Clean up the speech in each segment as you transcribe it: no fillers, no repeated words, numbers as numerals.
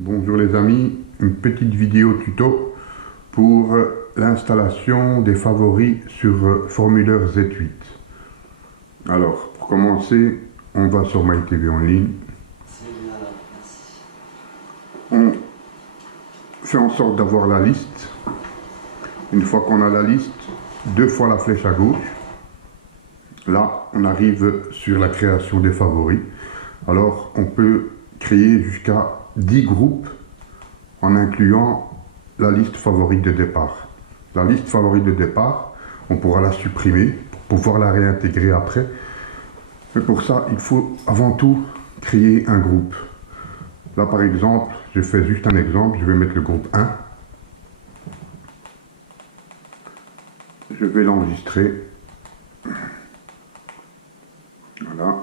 Bonjour les amis, une petite vidéo tuto pour l'installation des favoris sur Formulaire Z8. Alors, pour commencer, on va sur MyTV en ligne. On fait en sorte d'avoir la liste. Une fois qu'on a la liste, 2 fois la flèche à gauche. Là, on arrive sur la création des favoris. Alors, on peut créer jusqu'à 10 groupes en incluant la liste favorite de départ. La liste favorite de départ, on pourra la supprimer pour pouvoir la réintégrer après. Mais pour ça, il faut avant tout créer un groupe. Là, par exemple, je fais juste un exemple. Je vais mettre le groupe 1. Je vais l'enregistrer. Voilà.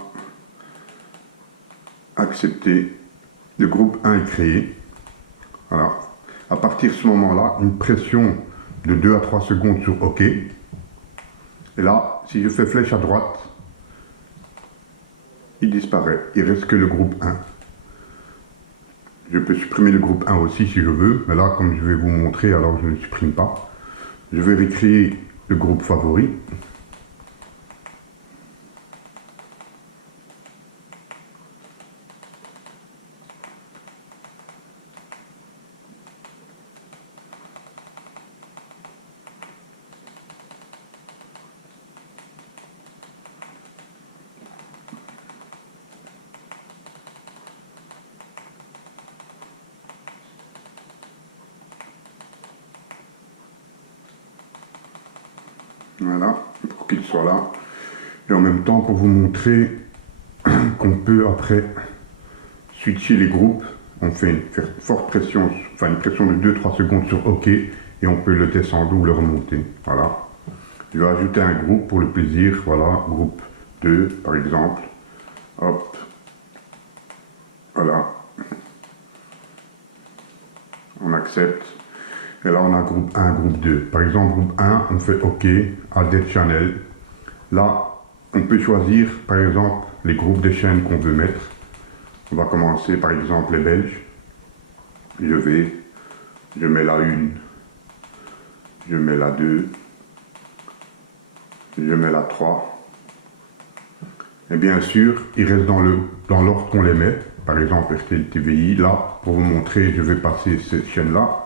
Accepter. Le groupe 1 est créé. Voilà. À partir de ce moment-là, une pression de 2 à 3 secondes sur OK. Et là, si je fais flèche à droite, il disparaît. Il reste que le groupe 1. Je peux supprimer le groupe 1 aussi si je veux. Mais là, comme je vais vous montrer, alors je ne le supprime pas. Je vais recréer le groupe favori. Voilà, pour qu'il soit là. Et en même temps, pour vous montrer qu'on peut après switcher les groupes, on fait une forte pression, enfin une pression de 2-3 secondes sur OK, et on peut le descendre ou le remonter. Voilà. Je vais ajouter un groupe pour le plaisir. Voilà, groupe 2 par exemple. Hop. Voilà. On accepte. Et là, on a groupe 1, groupe 2. Par exemple, groupe 1, on fait OK, Add Channel. Là, on peut choisir, par exemple, les groupes de chaînes qu'on veut mettre. On va commencer, par exemple, les Belges. Je mets la 1, je mets la 2, je mets la 3. Et bien sûr, ils restent dans l'ordre qu'on les met. Par exemple, RTL-TVI. Là, pour vous montrer, je vais passer cette chaîne-là.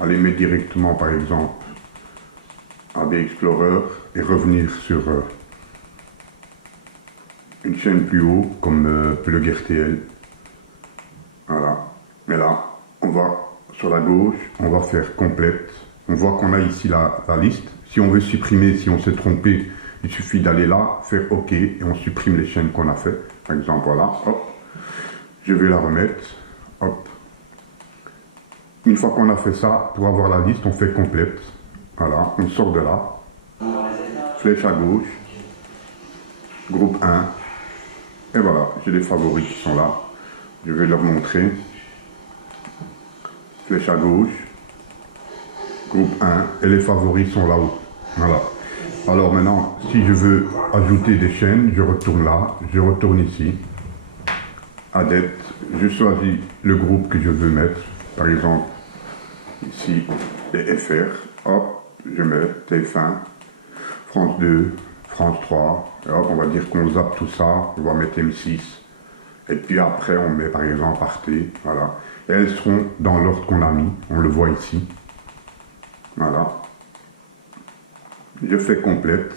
Aller mettre directement par exemple AD Explorer et revenir sur une chaîne plus haut comme Plug RTL. Voilà. Mais là, on va sur la gauche, on va faire complète. On voit qu'on a ici la liste. Si on veut supprimer, si on s'est trompé, il suffit d'aller là, faire OK et on supprime les chaînes qu'on a fait. Par exemple, voilà, hop. Je vais la remettre, hop. Une fois qu'on a fait ça, pour avoir la liste, on fait complète. Voilà, on sort de là. Flèche à gauche. Groupe 1. Et voilà, j'ai les favoris qui sont là. Je vais leur montrer. Flèche à gauche. Groupe 1. Et les favoris sont là-haut. Voilà. Alors maintenant, si je veux ajouter des chaînes, je retourne là. Je retourne ici. Add. Je choisis le groupe que je veux mettre. Par exemple, ici, les FR, hop, je mets TF1, France 2, France 3, et hop, on va dire qu'on zappe tout ça, on va mettre M6, et puis après on met par exemple Arte, voilà. Et elles seront dans l'ordre qu'on a mis, on le voit ici. Voilà. Je fais complète,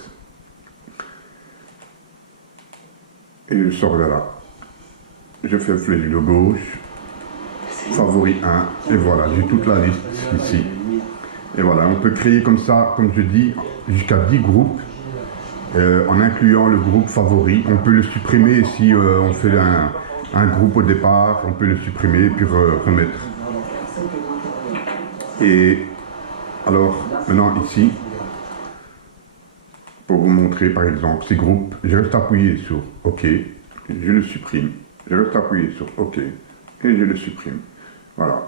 et je sors de là. Je fais flèche de gauche, favori 1, et voilà, j'ai toute la liste ici. Et voilà, on peut créer comme ça, comme je dis, jusqu'à 10 groupes, en incluant le groupe favori. On peut le supprimer si on fait un groupe au départ, on peut le supprimer puis remettre. Et alors, maintenant ici, pour vous montrer par exemple ces groupes, je reste appuyé sur OK, je le supprime. Je reste appuyé sur OK, et je le supprime. Voilà.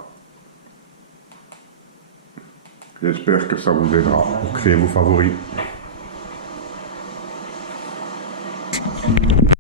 J'espère que ça vous aidera pour créer vos favoris.